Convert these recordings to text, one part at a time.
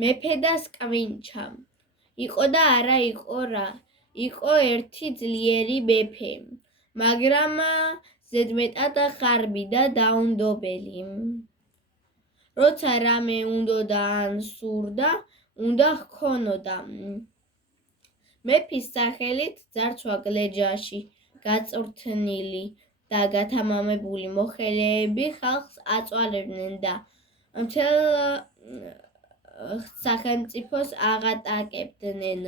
მეფე და სკვინჩა. იყო და არა იყო რა. იყო ერთი ძლიერი მეფე, მაგრამ ზედმეტად ხარბი და დაუნდობელი. როცა რამე უნდოდა ან სურდა, უნდა ჰქონოდა. მეფის სახელით ძარცვა გლეჯაში გაწვრთნილი და გათამამებული მოხელეები ხალხს აწვალებდნენ და მთელ სახელმწიფოს აღატაკებდნენ.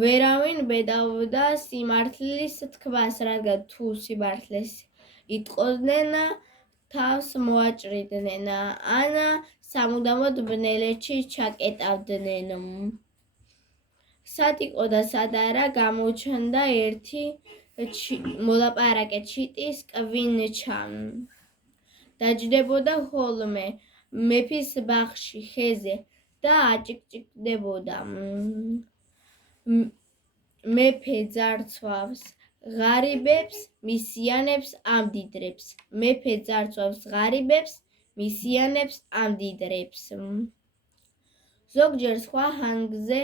ვერავინ ბედავდა სიმართლის თქმას, რადგან თუ სიმართლეს იტყოდნენ, თავს მოაჭრიდნენ, ან სამუდამოდ ბნელეთში ჩაკეტავდნენ. სად იყო და სად არა გამოჩნდა ერთი მოლაპარაკე ჩიტი სკვინჩა. დაჯდებოდა ხოლმე მეფის ბაღში ხეზე და აჭიკჭიკდებოდა. მეფე ძარცვავს ღარიბებს, მისიანებს ამდიდრებს. მეფე ძარცვავს ღარიბებს, მისიანებს ამდიდრებს. ზოგჯერ სხვა ჰანგზე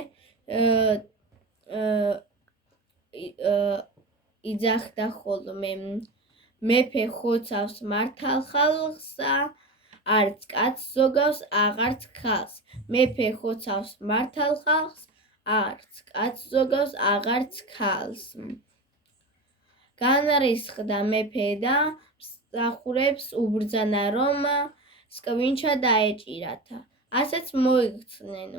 იძახდა ხოლმე. მეფე ხოცავს მართალ ხალხსა, არც კაცს ზოგავს, აღარც ხალხს. მეფე ხოცავს მართალ ხალხს, არც კაცს ზოგავს, აღარც ხალხს. განრისხდა მეფე და მსახურებს უბრძანა, რომ სკვინჩა დაეჭირათ. ასეც მოიქცნენ.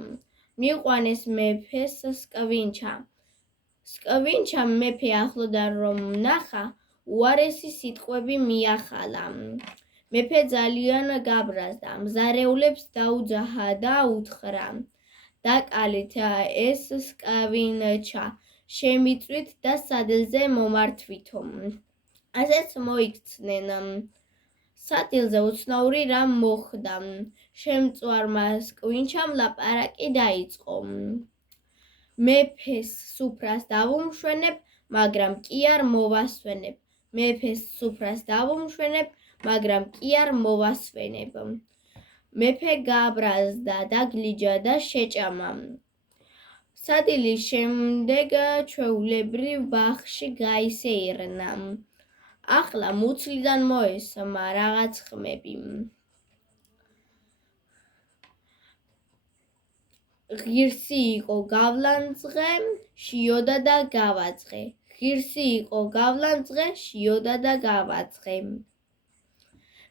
მიიყვანეს მეფეს სკვინჩა. სკვინჩამ მეფე ახლოდან რომ ნახა, უარესი სიტყვები მიახალა. მეფე ძალიან გაბრაზდა, მზარეულებს დაუძახა და უთხრა: დაკალით ეს სკვინჩა, შემიწვით და სადილზე მომართვითო. ასეც მოიქცნენ. სადილზე უცნაური რამ მოხდა. შემწვარმა სკვინჩამ ლაპარაკი დაიწყო. მეფეს სუფრას დავუმშვენებ, მაგრამ კი არ მოვასვენებ. მეფეს სუფრას დავუმშვენებ, მაგრამ კი არ მოვასვენებ. მეფე გაბრაზდა, დაგლიჯა და შეჭამა. სადილის შემდეგ ჩვეულებრივ ბაღში გაისეირნა. ახლა მუცლიდან მოესმა რაღაც ხმები. ღირსი იყო გავლანძღე, შიოდა და გავაძღე. ღირსი იყო გავლანძღე, შიოდა და გავაძღე.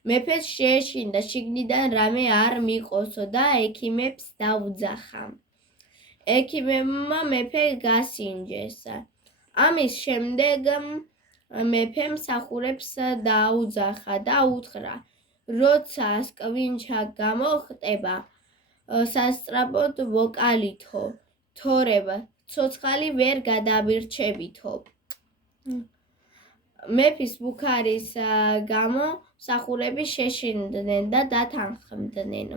მეფეს შეეშინდა შიგნიდან რამე არ მიყოსო და ექიმებს დაუძახა. ექიმებმა მეფე გასინჯეს. ამის შემდეგ მეფე მსახურებს დაუძახა და უთხრა: როცა სკვინჩა გამოხტება, სასწრაფოდ ვოკალითო, თორემ ცოცხალი ვერ გადაბირჩებითო. მეფის ბუქარის გამო მსახურები შეშინდნენ და დათანხმდნენ.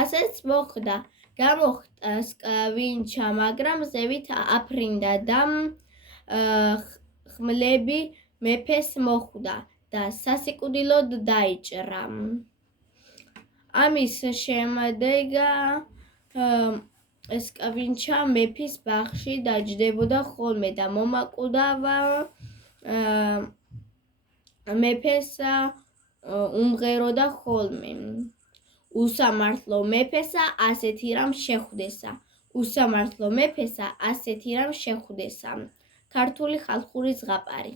ასეც მოხდა. გამოხტა სკვინჩა, მაგრამ ზევით აფრინდა და ხმლები მეფეს მოხვდა და სასიკვდილოდ დაიჭრა. ამის შემდეგ სკვინჩა მეფის ბაღში დაჯდებოდა ხოლმე და მომაკვდავა მეფეს უმღეროდა ხოლმე. უსამართლო მეფესა, ასეთი რამ შეხვდესა. უსამართლო მეფესა, ასეთი რამ შეხვდესა. ქართული ხალხური ზღაპარი.